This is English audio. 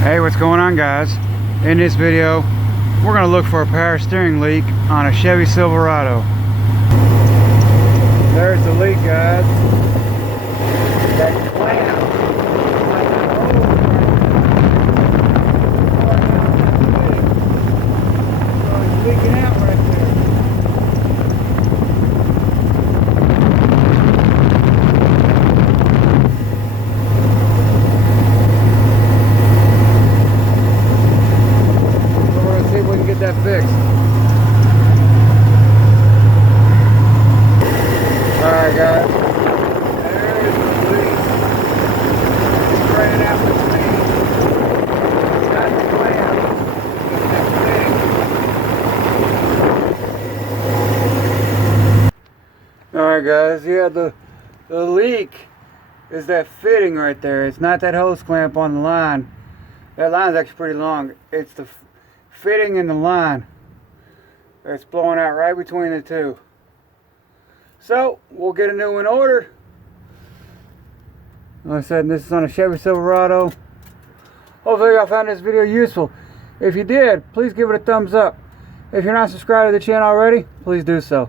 Hey, what's going on, guys? In this video we're going to look for a power steering leak on a Chevy Silverado. There's the leak, guys. That clamp. It's leaking out right there. That fixed. Alright, guys, there's the leak. It's draining out the leak. Got the clamp. That thing. Alright, guys, yeah, the leak is that fitting right there. It's not that hose clamp on the line. That line's actually pretty long. It's the fitting in the line. It's blowing out right between the two. So we'll get a new one ordered. Like I said, this is on a Chevy Silverado. Hopefully y'all found this video useful. If you did, please give it a thumbs up. If you're not subscribed to the channel already, please do so.